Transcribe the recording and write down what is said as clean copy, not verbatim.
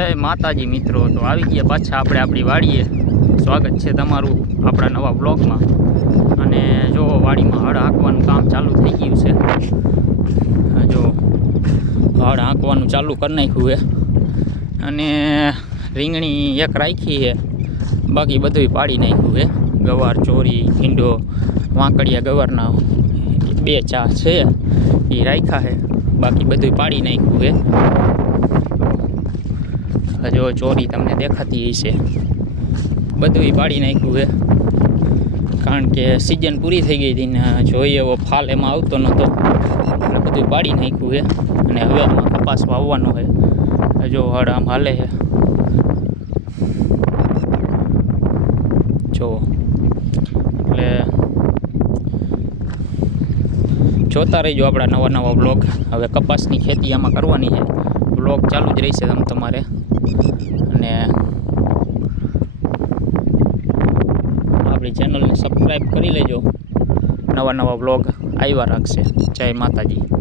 જય માતાજી મિત્રો, તો આવી ગયા પાછા આપણે આપણી વાડીએ. સ્વાગત છે તમારું આપણા નવા બ્લોગમાં. અને જો વાડીમાં હળ હાંકવાનું કામ ચાલુ થઈ ગયું છે. જો હળ હાંકવાનું ચાલુ કરી નાખ્યું છે. અને રીંગણી એક રાખી છે, બાકી બધું પાડી નાખ્યું છે. ગવાર, ચોરી, ભીંડો, વાંકડિયા ગવારના 2 ચા છે એ રાખ્યા છે, બાકી બધું પાડી નાખ્યું છે. જો ચોરી તમને દેખાતી હશે, બધું પાડી નાખ્યું છે. કારણ કે સિઝન પૂરી થઈ ગઈ હતી ને જોઈએ એવો ફાલ એમાં આવતો નહોતો, એટલે બધું પાડી નાખ્યું છે. અને હવે આમાં કપાસ વાવવાનો છે. જો હળ આમ હાલે છે, જો એટલે જોતા રહીજો આપણા નવા બ્લોગ. હવે કપાસની ખેતી આમાં કરવાની છે, બ્લોગ ચાલુ જ રહેશે તમારે. અને આપણી ચેનલને સબસ્ક્રાઈબ કરી લેજો, નવા બ્લોગ આવ્યા રાખશે. જય માતાજી.